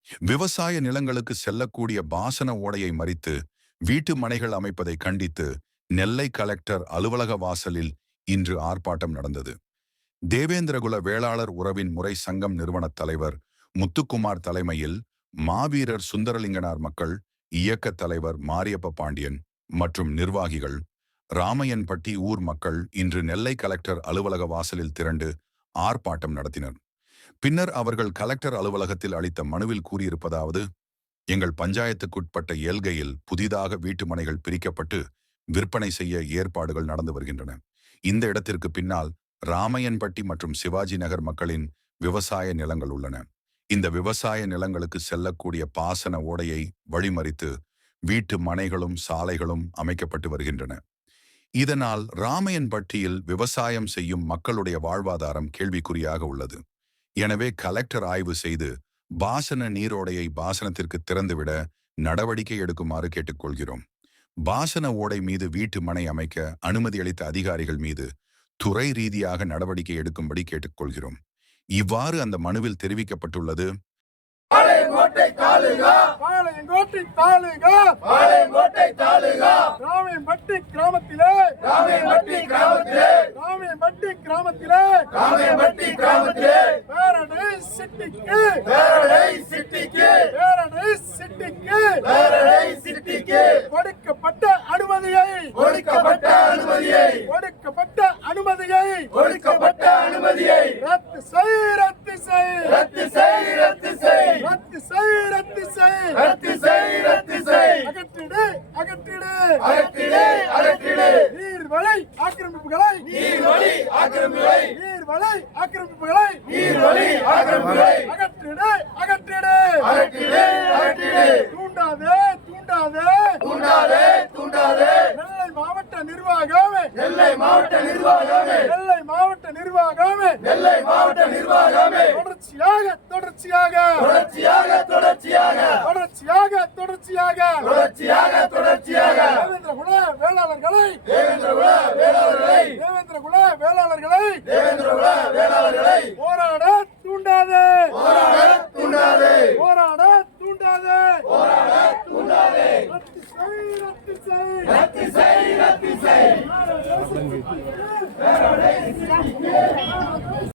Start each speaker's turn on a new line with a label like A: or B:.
A: விவசாய நிலங்களுக்கு செல்லக்கூடிய பாசன ஓடையை மறித்து வீட்டு மனைகள் அமைப்பதை கண்டித்து நெல்லை கலெக்டர் அலுவலக வாசலில் இன்று ஆர்ப்பாட்டம் நடந்தது. தேவேந்திரகுல வேளாளர் உறவின் முறை சங்கம் நிறுவனத் தலைவர் முத்துக்குமார் தலைமையில் மாவீரர் சுந்தரலிங்கனார் மக்கள் இயக்க தலைவர் மாரியப்ப பாண்டியன் மற்றும் நிர்வாகிகள் ராமையன்பட்டி ஊர் மக்கள் இன்று நெல்லை கலெக்டர் அலுவலக வாசலில் திரண்டு ஆர்ப்பாட்டம் நடத்தினர். பின்னர் அவர்கள் கலெக்டர் அலுவலகத்தில் அளித்த மனுவில் கூறியிருப்பதாவது: எங்கள் பஞ்சாயத்துக்குட்பட்ட ஏல்கையில் புதிதாக வீட்டு மனைகள் பிரிக்கப்பட்டு விற்பனை செய்ய ஏற்பாடுகள் நடந்து வருகின்றன. இந்த இடத்திற்கு பின்னால் ராமையன்பட்டி மற்றும் சிவாஜி நகர் மக்களின் விவசாய நிலங்கள் உள்ளன. இந்த விவசாய நிலங்களுக்கு செல்லக்கூடிய பாசன ஓடையை வழிமறித்து வீட்டு மனைகளும் சாலைகளும் அமைக்கப்பட்டு வருகின்றன. இதனால் ராமையன்பட்டியில் விவசாயம் செய்யும் மக்களுடைய வாழ்வாதாரம் கேள்விக்குறியாக உள்ளது. எனவே கலெக்டர் ஆய்வு செய்து பாசன நீரோடையை பாசனத்திற்கு திறந்துவிட நடவடிக்கை எடுக்குமாறு கேட்டுக்கொள்கிறோம். பாசன ஓடை மீது வீட்டு மனை அமைக்க அனுமதி அளித்த அதிகாரிகள் மீது துறை ரீதியாக நடவடிக்கை எடுக்கும்படி கேட்டுக்கொள்கிறோம். இவ்வாறு அந்த மனுவில் தெரிவிக்கப்பட்டுள்ளது.
B: ராமையன்பட்டி கிராமத்திலே கொடுக்கப்பட்ட அனுமதியை ரத்து செய். அகற்றிடு. நீர்வழி ஆக்கிரமிப்புகளை அகற்றிடு. தூண்டாதே. நெல்லை மாவட்ட நிர்வாகமே தொடர்ச்சியாக தேவேந்திரகுல வேளாளர்களை போராட தூண்டாதே. ரத்து செய்.